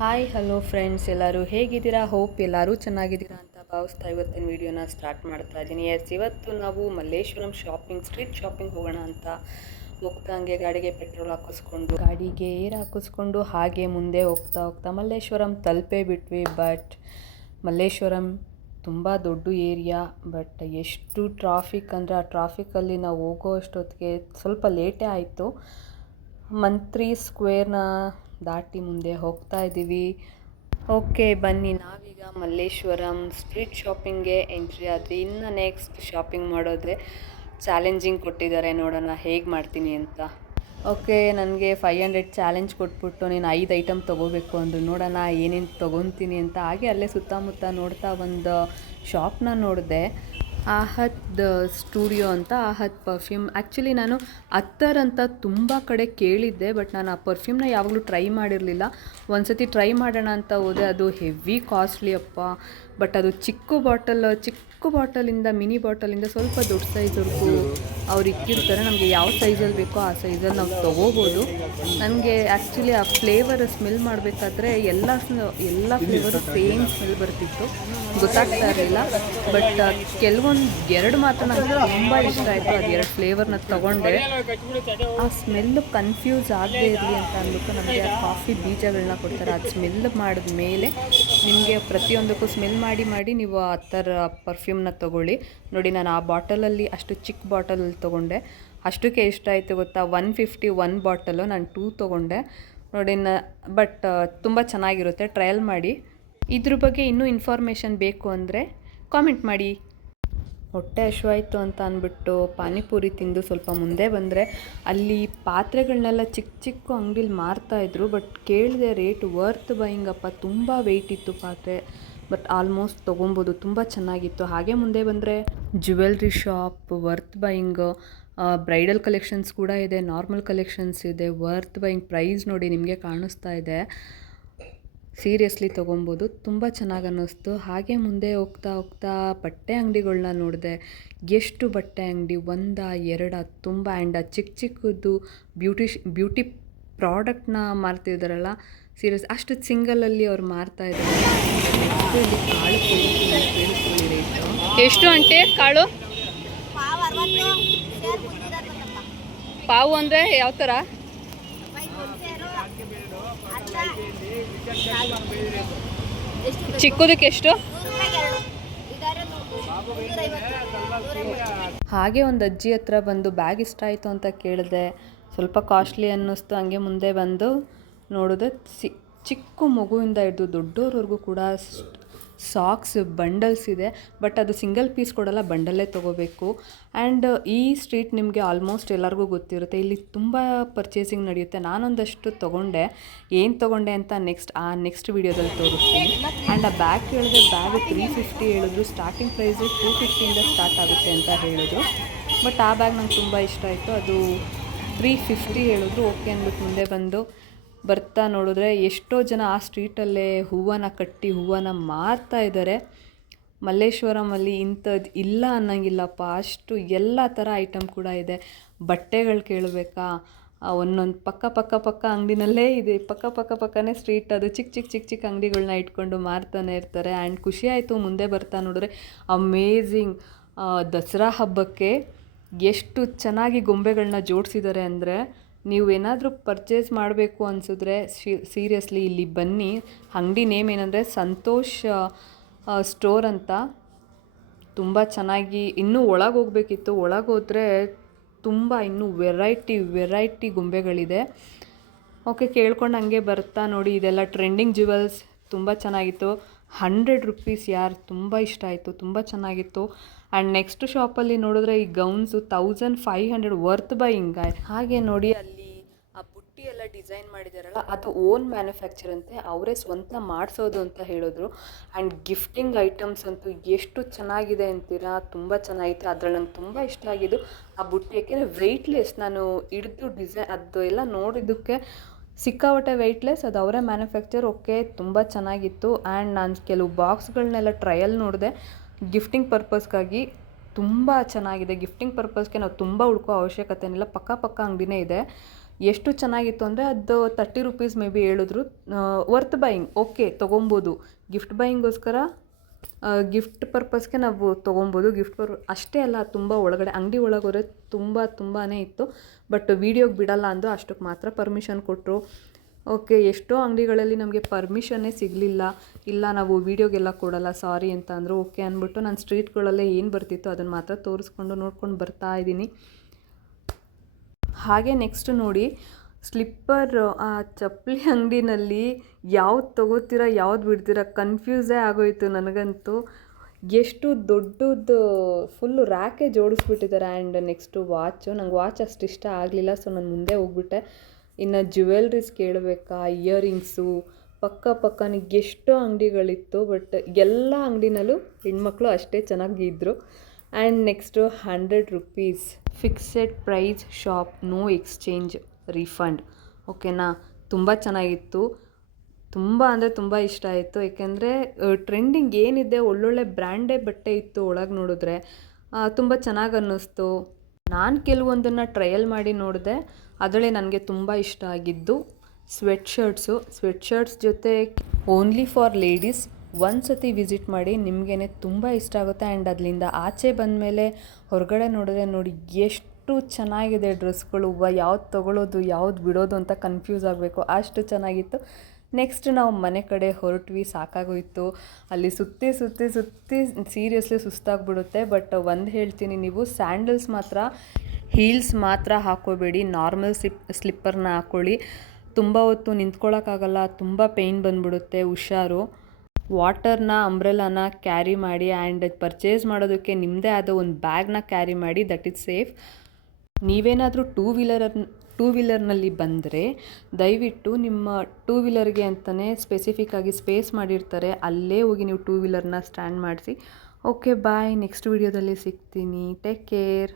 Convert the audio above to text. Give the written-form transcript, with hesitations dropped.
Hi hello friends, ಎಲ್ಲರೂ ಹೇಗಿದ್ದೀರಾ? Hope ಎಲ್ಲರೂ ಚೆನ್ನಾಗಿದ್ದೀರಾ ಅಂತ ಭಾವಿಸ್ತಾ ಇವತ್ತಿನ ವೀಡಿಯೋನ ಸ್ಟಾರ್ಟ್ ಮಾಡ್ತಾ ಇದ್ದೀನಿ. ಇವತ್ತು ನಾವು ಮಲ್ಲೇಶ್ವರಂ ಸ್ಟ್ರೀಟ್ ಶಾಪಿಂಗ್ ಹೋಗೋಣ ಅಂತ ಹೋಗ್ತಾಂಗೆ ಗಾಡಿಗೆ ಪೆಟ್ರೋಲ್ ಹಾಕಿಸ್ಕೊಂಡು ಗಾಡಿಗೆ ಏರ್ ಹಾಕಿಸ್ಕೊಂಡು ಹಾಗೆ ಮುಂದೆ ಹೋಗ್ತಾ ಹೋಗ್ತಾ ಮಲ್ಲೇಶ್ವರಂ ತಲುಪೇ ಬಿಟ್ವಿ. ಬಟ್ ಮಲ್ಲೇಶ್ವರಂ ತುಂಬ ದೊಡ್ಡ ಏರಿಯಾ, ಬಟ್ ಎಷ್ಟು ಟ್ರಾಫಿಕ್ ಅಂದರೆ ಆ ಟ್ರಾಫಿಕಲ್ಲಿ ನಾವು ಹೋಗೋ ಅಷ್ಟೊತ್ತಿಗೆ ಸ್ವಲ್ಪ ಲೇಟೇ ಆಯಿತು. ಮಂತ್ರಿ ಸ್ಕ್ವೇರ್ನ ದಾಟಿ ಮುಂದೆ ಹೋಗ್ತಾ ಇದ್ದೀವಿ. ಓಕೆ, ಬನ್ನಿ ನಾವೀಗ ಮಲ್ಲೇಶ್ವರಂ ಸ್ಟ್ರೀಟ್ ಶಾಪಿಂಗ್ಗೆ ಎಂಟ್ರಿ ಆದ್ವಿ. ಇನ್ನು ನೆಕ್ಸ್ಟ್ ಶಾಪಿಂಗ್ ಮಾಡೋದ್ರೆ ಚಾಲೆಂಜಿಂಗ್ ಕೊಟ್ಟಿದ್ದಾರೆ, ನೋಡೋಣ ಹೇಗೆ ಮಾಡ್ತೀನಿ ಅಂತ. ಓಕೆ, ನನಗೆ 500 ಚಾಲೆಂಜ್ ಕೊಟ್ಬಿಟ್ಟು ನೀನು 5 ಐಟಮ್ ತೊಗೋಬೇಕು ಅಂದರು. ನೋಡೋಣ ಏನೇನು ತೊಗೊತೀನಿ ಅಂತ. ಹಾಗೆ ಅಲ್ಲೇ ಸುತ್ತಮುತ್ತ ನೋಡ್ತಾ ಒಂದು ಶಾಪ್ನ ನೋಡಿದೆ, ಆಹತ್ ಸ್ಟುಡಿಯೋ ಅಂತ. ಆಹತ್ ಪರ್ಫ್ಯೂಮ್. ಆ್ಯಕ್ಚುಲಿ ನಾನು ಅತ್ತರ್ ಅಂತ ತುಂಬ ಕಡೆ ಕೇಳಿದ್ದೆ, ಬಟ್ ನಾನು ಆ ಪರ್ಫ್ಯೂಮ್ನ ಯಾವಾಗಲೂ ಟ್ರೈ ಮಾಡಿರಲಿಲ್ಲ. ಒಂದು ಸತಿ ಟ್ರೈ ಮಾಡೋಣ ಅಂತ ಹೋದೆ, ಅದು ಹೆವಿ ಕಾಸ್ಟ್ಲಿ ಅಪ್ಪ. ಬಟ್ ಅದು ಚಿಕ್ಕ ಬಾಟಲಿಂದ ಮಿನಿ ಬಾಟಲಿಂದ ಸ್ವಲ್ಪ ದೊಡ್ಡ ಸೈಜ್ವರೆಗೂ ಅವ್ರು ಇಕ್ಕಿರ್ತಾರೆ. ನಮಗೆ ಯಾವ ಸೈಜಲ್ಲಿ ಬೇಕೋ ಆ ಸೈಜಲ್ಲಿ ನಾವು ತೊಗೋಬೋದು. ನನಗೆ ಆ್ಯಕ್ಚುಲಿ ಆ ಫ್ಲೇವರ್ ಸ್ಮೆಲ್ ಮಾಡಬೇಕಾದ್ರೆ ಎಲ್ಲ ಫ್ಲೇವರು ಸೇಮ್ ಸ್ಮೆಲ್ ಬರ್ತಿತ್ತು, ಗೊತ್ತಾಗ್ತಾ ಇರಲಿಲ್ಲ. ಬಟ್ ಕೆಲವೊಂದು 2 ಮಾತ್ರ ನನಗೆ ತುಂಬ ಇಷ್ಟ ಆಯಿತು. ಅದು 2 ಫ್ಲೇವರ್ನ ತೊಗೊಂಡೆ. ಆ ಸ್ಮೆಲ್ಲು ಕನ್ಫ್ಯೂಸ್ ಆಗದೆ ಇರಲಿ ಅಂತ ಅಂದ್ಬಿಟ್ಟು ನಮಗೆ ಆ ಕಾಫಿ ಬೀಜಗಳನ್ನ ಕೊಡ್ತಾರೆ. ಅದು ಸ್ಮೆಲ್ ಮಾಡಿದ ಮೇಲೆ ನಿಮಗೆ ಪ್ರತಿಯೊಂದಕ್ಕೂ ಸ್ಮೆಲ್ ಮಾಡಿ ನೀವು ಆ ಥರ ಪರ್ಫ್ಯೂಮ್ನ ತೊಗೊಳ್ಳಿ. ನೋಡಿ, ನಾನು ಆ ಬಾಟಲಲ್ಲಿ ಅಷ್ಟು ಚಿಕ್ಕ ಬಾಟಲಲ್ಲಿ ತೊಗೊಂಡೆ. ಅಷ್ಟಕ್ಕೆ ಎಷ್ಟಾಯಿತು ಗೊತ್ತಾ? 150 1 ಬಾಟಲು. ನಾನು 2 ತೊಗೊಂಡೆ. ನೋಡಿ, ಬಟ್ ತುಂಬ ಚೆನ್ನಾಗಿರುತ್ತೆ, ಟ್ರಯಲ್ ಮಾಡಿ. ಇದ್ರ ಬಗ್ಗೆ ಇನ್ನೂ ಇನ್ಫಾರ್ಮೇಷನ್ ಬೇಕು ಅಂದರೆ ಕಾಮೆಂಟ್ ಮಾಡಿ. ಹೊಟ್ಟೆ ಹಶ್ವಾಯಿತು ಅಂತ ಅಂದ್ಬಿಟ್ಟು ಪಾನಿಪುರಿ ತಿಂದು ಸ್ವಲ್ಪ ಮುಂದೆ ಬಂದರೆ ಅಲ್ಲಿ ಪಾತ್ರೆಗಳನ್ನೆಲ್ಲ ಚಿಕ್ಕ ಅಂಗಡಿಲಿ ಮಾರ್ತಾಯಿದ್ರು. ಬಟ್ ಕೇಳಿದೆ ರೇಟ್ ವರ್ತ್ ಬೈಯಿಂಗಪ್ಪ. ತುಂಬ ವೆಯ್ಟ್ ಇತ್ತು ಪಾತ್ರೆ, ಬಟ್ ಆಲ್ಮೋಸ್ಟ್ ತೊಗೊಬೋದು. ತುಂಬ ಚೆನ್ನಾಗಿತ್ತು. ಹಾಗೆ ಮುಂದೆ ಬಂದರೆ jewellery shop, worth buying. Bridal collections ಕೂಡ ಇದೆ, ನಾರ್ಮಲ್ ಕಲೆಕ್ಷನ್ಸ್ ಇದೆ. Worth buying. ಪ್ರೈಸ್ ನೋಡಿ ನಿಮಗೆ ಕಾಣಿಸ್ತಾ ಇದೆ. ಸೀರಿಯಸ್ಲಿ ತೊಗೊಬೋದು, ತುಂಬ ಚೆನ್ನಾಗಿ ಅನ್ನಿಸ್ತು. ಹಾಗೆ ಮುಂದೆ ಹೋಗ್ತಾ ಬಟ್ಟೆ ಅಂಗಡಿಗಳನ್ನ ನೋಡಿದೆ. ಎಷ್ಟು ಬಟ್ಟೆ ಅಂಗಡಿ, 1 2 ತುಂಬ. ಆ್ಯಂಡ್ ಚಿಕ್ಕದು ಬ್ಯೂಟಿ ಪ್ರಾಡಕ್ಟ್ನ ಮಾರ್ತಿದ್ದಾರಲ್ಲ, ಸೀರಿಯಸ್ ಅಷ್ಟು ಸಿಂಗಲಲ್ಲಿ ಅವ್ರು ಮಾರ್ತಾಯಿದ್ದಾರೆ. ಇಲ್ಲಿ ಕಾಳು ಕೇಳಿಸ್ಕೊಳ್ಳಿ ರೇಟು ಎಷ್ಟು ಅಂಟೆ ಕಾಳು? ಪಾವು ಅಂದರೆ ಯಾವ ಥರ? ಚಿಕ್ಕದಕ್ಕೆ ಎಷ್ಟು? ಹಾಗೆ ಒಂದು ಅಜ್ಜಿ ಹತ್ರ ಬಂದು ಬ್ಯಾಗ್ ಇಷ್ಟ ಆಯಿತು ಅಂತ ಕೇಳಿದೆ. ಸ್ವಲ್ಪ ಕಾಸ್ಟ್ಲಿ ಅನ್ನಿಸ್ತು. ಹಂಗೆ ಮುಂದೆ ಬಂದು ನೋಡಿದೆ, ಚಿಕ್ಕ ಮಗುವಿಂದ ಹಿಡಿದು ದೊಡ್ಡೋರ್ವರೆಗೂ ಕೂಡ ಸಾಕ್ಸ್ ಬಂಡಲ್ಸ್ ಇದೆ. ಬಟ್ ಅದು ಸಿಂಗಲ್ ಪೀಸ್ ಕೊಡಲ್ಲ, ಬಂಡಲ್ಲೇ ತೊಗೋಬೇಕು. ಆ್ಯಂಡ್ ಈ ಸ್ಟ್ರೀಟ್ ನಿಮಗೆ ಆಲ್ಮೋಸ್ಟ್ ಎಲ್ಲರಿಗೂ ಗೊತ್ತಿರುತ್ತೆ. ಇಲ್ಲಿ ತುಂಬ ಪರ್ಚೇಸಿಂಗ್ ನಡೆಯುತ್ತೆ. ನಾನೊಂದಷ್ಟು ತೊಗೊಂಡೆ. ಏನು ತೊಗೊಂಡೆ ಅಂತ ನೆಕ್ಸ್ಟ್ ವೀಡಿಯೋದಲ್ಲಿ ತೋರಿಸ್ತೀನಿ. ಆ್ಯಂಡ್ ಆ ಬ್ಯಾಗ್ ಕೇಳಿದ್ರೆ ಬ್ಯಾಗ್ 350 ಹೇಳಿದ್ರು. ಸ್ಟಾರ್ಟಿಂಗ್ ಪ್ರೈಸು 250ಇಂದ ಸ್ಟಾರ್ಟ್ ಆಗುತ್ತೆ ಅಂತ ಹೇಳಿದ್ರು. ಬಟ್ ಆ ಬ್ಯಾಗ್ ನಂಗೆ ತುಂಬ ಇಷ್ಟ ಆಯಿತು. ಅದು 350 ಹೇಳಿದ್ರು. ಓಕೆ ಅಂದ್ಬಿಟ್ಟು ಮುಂದೆ ಬರ್ತಾ ನೋಡಿದ್ರೆ ಎಷ್ಟೋ ಜನ ಆ ಸ್ಟ್ರೀಟಲ್ಲೇ ಹೂವನ್ನ ಕಟ್ಟಿ ಹೂವನ್ನ ಮಾರ್ತಾ ಇದ್ದಾರೆ. ಮಲ್ಲೇಶ್ವರಮಲ್ಲಿ ಇಂಥದ್ದು ಇಲ್ಲ ಅನ್ನೋಂಗಿಲ್ಲಪ್ಪ, ಅಷ್ಟು ಎಲ್ಲ ಥರ ಐಟಮ್ ಕೂಡ ಇದೆ. ಬಟ್ಟೆಗಳು ಕೇಳಬೇಕಾ, ಒಂದೊಂದು ಪಕ್ಕ ಅಂಗಡಿನಲ್ಲೇ ಇದೆ. ಪಕ್ಕನೇ ಸ್ಟ್ರೀಟ್, ಅದು ಚಿಕ್ಕ ಅಂಗಡಿಗಳನ್ನ ಇಟ್ಕೊಂಡು ಮಾರ್ತಾನೆ ಇರ್ತಾರೆ. ಆ್ಯಂಡ್ ಖುಷಿ ಆಯಿತು. ಮುಂದೆ ಬರ್ತಾ ನೋಡಿದ್ರೆ ಅಮೇಝಿಂಗ್. ದಸರಾ ಹಬ್ಬಕ್ಕೆ ಎಷ್ಟು ಚೆನ್ನಾಗಿ ಗೊಂಬೆಗಳನ್ನ ಜೋಡಿಸಿದ್ದಾರೆ ಅಂದರೆ, ನೀವು ಏನಾದರೂ ಪರ್ಚೇಸ್ ಮಾಡಬೇಕು ಅನಿಸಿದ್ರೆ ಸೀರಿಯಸ್ಲಿ ಇಲ್ಲಿ ಬನ್ನಿ. ಅಂಗಡಿ ನೇಮ್ ಏನಂದರೆ ಸಂತೋಷ್ ಸ್ಟೋರ್ ಅಂತ. ತುಂಬ ಚೆನ್ನಾಗಿ. ಇನ್ನೂ ಒಳಗೆ ಹೋಗಬೇಕಿತ್ತು. ಒಳಗೆ ಹೋದರೆ ತುಂಬ ಇನ್ನೂ ವೆರೈಟಿ ಗೊಂಬೆಗಳಿದೆ. ಓಕೆ, ಕೇಳ್ಕೊಂಡು ಹಂಗೆ ಬರ್ತಾ ನೋಡಿ, ಇದೆಲ್ಲ ಟ್ರೆಂಡಿಂಗ್ ಜ್ಯುವೆಲ್ಸ್. ತುಂಬ ಚೆನ್ನಾಗಿತ್ತು. 100 ರೂಪೀಸ್ ಯಾರು, ತುಂಬ ಇಷ್ಟ ಆಯಿತು, ತುಂಬ ಚೆನ್ನಾಗಿತ್ತು. ಆ್ಯಂಡ್ ನೆಕ್ಸ್ಟ್ ಶಾಪಲ್ಲಿ ನೋಡಿದ್ರೆ ಈ ಗೌನ್ಸು 1500 ವರ್ತ್ ಬೈಯಿಂಗ್. ಹಾಗೆ ನೋಡಿ, ಅಲ್ಲಿ ಆ ಬುಟ್ಟಿ ಎಲ್ಲ ಡಿಸೈನ್ ಮಾಡಿದಾರಲ್ಲ, ಅದು ಓನ್ ಮ್ಯಾನುಫ್ಯಾಕ್ಚರ್ ಅಂತೆ, ಅವರೇ ಸ್ವಂತ ಮಾಡಿಸೋದು ಅಂತ ಹೇಳಿದ್ರು. ಆ್ಯಂಡ್ ಗಿಫ್ಟಿಂಗ್ ಐಟಮ್ಸ್ ಅಂತೂ ಎಷ್ಟು ಚೆನ್ನಾಗಿದೆ ಅಂತೀರಾ, ತುಂಬ ಚೆನ್ನಾಗಿತ್ತು. ಅದ್ರಲ್ಲಿ ನಂಗೆ ತುಂಬ ಇಷ್ಟ ಆಗಿದ್ದು ಆ ಬುಟ್ಟಿ. ಯಾಕೆಂದರೆ ವೆಯ್ಟ್ಲೆಸ್. ನಾನು ಹಿಡಿದು ಡಿಸೈನ್ ಅದು ಎಲ್ಲ ನೋಡಿದ್ದಕ್ಕೆ ಸಿಕ್ಕಾಪಟ್ಟೆ ವೆಯ್ಟ್ಲೆಸ್. ಅದು ಅವರೇ ಮ್ಯಾನುಫ್ಯಾಕ್ಚರ್. ಓಕೆ, ತುಂಬ ಚೆನ್ನಾಗಿತ್ತು. ಆ್ಯಂಡ್ ನಾನು ಕೆಲವು ಬಾಕ್ಸ್ಗಳನ್ನೆಲ್ಲ ಟ್ರಯಲ್ ನೋಡಿದೆ ಗಿಫ್ಟಿಂಗ್ ಪರ್ಪಸ್ಗಾಗಿ. ತುಂಬ ಚೆನ್ನಾಗಿದೆ. ಗಿಫ್ಟಿಂಗ್ ಪರ್ಪಸ್ಗೆ ನಾವು ತುಂಬ ಹುಡ್ಕೋ ಅವಶ್ಯಕತೆ ಏನಿಲ್ಲ, ಪಕ್ಕ ಅಂಗಡಿನೇ ಇದೆ. ಎಷ್ಟು ಚೆನ್ನಾಗಿತ್ತು ಅಂದರೆ ಅದು 30 ರುಪೀಸ್ ಮೇ ಬಿ ಹೇಳಿದ್ರು. ವರ್ತ್ ಬೈಯಿಂಗ್, ಓಕೆ ತೊಗೊಬೋದು. ಗಿಫ್ಟ್ ಬೈಯಿಂಗೋಸ್ಕರ ಗಿಫ್ಟ್ ಪರ್ಪಸ್ಗೆ ನಾವು ತೊಗೊಬೋದು. ಅಷ್ಟೇ ಅಲ್ಲ, ತುಂಬ ಒಳಗಡೆ ಅಂಗಡಿ ಒಳಗೋರೆ ತುಂಬಾ ಇತ್ತು. ಬಟ್ ವೀಡಿಯೋಗೆ ಬಿಡಲ್ಲ ಅಂದು ಅಷ್ಟಕ್ಕೆ ಮಾತ್ರ ಪರ್ಮಿಷನ್ ಕೊಟ್ಟರು. ಓಕೆ, ಎಷ್ಟೋ ಅಂಗಡಿಗಳಲ್ಲಿ ನಮಗೆ ಪರ್ಮಿಷನ್ನೇ ಸಿಗಲಿಲ್ಲ. ಇಲ್ಲ ನಾವು ವೀಡಿಯೋಗೆಲ್ಲ ಕೊಡಲ್ಲ ಸಾರಿ ಅಂತ ಅಂದರು. ಓಕೆ ಅಂದ್ಬಿಟ್ಟು ನಾನು ಸ್ಟ್ರೀಟ್ಗಳಲ್ಲೇ ಏನು ಬರ್ತಿತ್ತು ಅದನ್ನು ಮಾತ್ರ ತೋರಿಸ್ಕೊಂಡು ನೋಡ್ಕೊಂಡು ಬರ್ತಾ ಇದ್ದೀನಿ. ಹಾಗೆ ನೆಕ್ಸ್ಟ್ ನೋಡಿ, ಸ್ಲಿಪ್ಪರ್, ಆ ಚಪ್ಪಲಿ ಅಂಗಡಿನಲ್ಲಿ ಯಾವ್ದು ತೊಗೋತೀರಾ ಯಾವ್ದು ಬಿಡ್ತೀರಾ ಕನ್ಫ್ಯೂಸೇ ಆಗೋಯಿತು ನನಗಂತೂ. ಎಷ್ಟು ದೊಡ್ಡದು ಫುಲ್ಲು ರ್ಯಾಕೇ ಜೋಡಿಸ್ಬಿಟ್ಟಿದ್ದಾರೆ. ಆ್ಯಂಡ್ ನೆಕ್ಸ್ಟು ವಾಚು, ನಂಗೆ ವಾಚ್ ಅಷ್ಟು ಇಷ್ಟ ಆಗಲಿಲ್ಲ, ಸೊ ನಾನು ಮುಂದೆ ಹೋಗ್ಬಿಟ್ಟೆ. ಇನ್ನು ಜ್ಯುವೆಲ್ರೀಸ್ ಕೇಳಬೇಕಾ, ಇಯರಿಂಗ್ಸು, ಪಕ್ಕನಿಗೆ ಎಷ್ಟೋ ಅಂಗಡಿಗಳಿತ್ತು. ಬಟ್ ಎಲ್ಲ ಅಂಗಡಿನಲ್ಲೂ ಹೆಣ್ಮಕ್ಳು ಅಷ್ಟೇ ಚೆನ್ನಾಗಿದ್ದರು. And next 100 rupees fixed price shop, no exchange refund. ಓಕೆನಾ, ತುಂಬ ಚೆನ್ನಾಗಿತ್ತು. ತುಂಬ ಅಂದರೆ ತುಂಬ ಇಷ್ಟ ಆಯಿತು. ಏಕೆಂದರೆ ಟ್ರೆಂಡಿಂಗ್ ಏನಿದೆ ಒಳ್ಳೊಳ್ಳೆ ಬ್ರ್ಯಾಂಡೇ ಬಟ್ಟೆ ಇತ್ತು ಒಳಗೆ ನೋಡಿದ್ರೆ. ತುಂಬ ಚೆನ್ನಾಗಿ ಅನ್ನಿಸ್ತು. ನಾನು ಕೆಲವೊಂದನ್ನು ಟ್ರಯಲ್ ಮಾಡಿ ನೋಡಿದೆ. ಅದರಲ್ಲೇ ನನಗೆ ತುಂಬ ಇಷ್ಟ ಆಗಿದ್ದು ಸ್ವೆಟ್ ಶರ್ಟ್ಸ್ ಜೊತೆ ಓನ್ಲಿ ಫಾರ್ ಲೇಡೀಸ್. ಒಂದು ಸತಿ ವಿಸಿಟ್ ಮಾಡಿ, ನಿಮಗೇ ತುಂಬ ಇಷ್ಟ ಆಗುತ್ತೆ. ಆ್ಯಂಡ್ ಅದರಿಂದ ಆಚೆ ಬಂದಮೇಲೆ ಹೊರಗಡೆ ನೋಡಿದ್ರೆ ನೋಡಿ ಎಷ್ಟು ಚೆನ್ನಾಗಿದೆ ಡ್ರೆಸ್ಗಳು. ಯಾವ್ದು ತೊಗೊಳ್ಳೋದು ಯಾವ್ದು ಬಿಡೋದು ಅಂತ ಕನ್ಫ್ಯೂಸ್ ಆಗಬೇಕು, ಅಷ್ಟು ಚೆನ್ನಾಗಿತ್ತು. ನೆಕ್ಸ್ಟ್ ನಾವು ಮನೆ ಕಡೆ ಹೊರಟ್ವಿ, ಸಾಕಾಗೋಯಿತು. ಅಲ್ಲಿ ಸುತ್ತಿ ಸೀರಿಯಸ್ಲಿ ಸುಸ್ತಾಗ್ಬಿಡುತ್ತೆ. ಬಟ್ ಒಂದು ಹೇಳ್ತೀನಿ, ನೀವು ಸ್ಯಾಂಡಲ್ಸ್ ಮಾತ್ರ, ಹೀಲ್ಸ್ ಮಾತ್ರ ಹಾಕೋಬೇಡಿ, ನಾರ್ಮಲ್ ಸ್ಲಿಪ್ಪರ್ನ ಹಾಕ್ಕೊಳ್ಳಿ. ತುಂಬ ಹೊತ್ತು ನಿಂತ್ಕೊಳ್ಳೋಕ್ಕಾಗಲ್ಲ, ತುಂಬ ಪೇಯ್ನ್ ಬಂದುಬಿಡುತ್ತೆ, ಹುಷಾರು. ವಾಟರ್ನ, ಅಂಬ್ರೆಲಾನ ಕ್ಯಾರಿ ಮಾಡಿ. ಆ್ಯಂಡ್ ಪರ್ಚೇಸ್ ಮಾಡೋದಕ್ಕೆ ನಿಮ್ಮದೇ ಆದ ಒಂದು ಬ್ಯಾಗ್ನ ಕ್ಯಾರಿ ಮಾಡಿ, ದಟ್ ಈಸ್ ಸೇಫ್. ನೀವೇನಾದರೂ ಟೂ ವೀಲರ್ನಲ್ಲಿ ಬಂದರೆ ದಯವಿಟ್ಟು ನಿಮ್ಮ ಟೂ ವೀಲರ್ಗೆ ಅಂತಲೇ ಸ್ಪೆಸಿಫಿಕ್ಕಾಗಿ ಸ್ಪೇಸ್ ಮಾಡಿರ್ತಾರೆ, ಅಲ್ಲೇ ಹೋಗಿ ನೀವು ಟೂ ವೀಲರ್ನ ಸ್ಟ್ಯಾಂಡ್ ಮಾಡಿಸಿ. ಓಕೆ, ಬಾಯ್. ನೆಕ್ಸ್ಟ್ ವೀಡಿಯೋದಲ್ಲಿ ಸಿಗ್ತೀನಿ. Take care.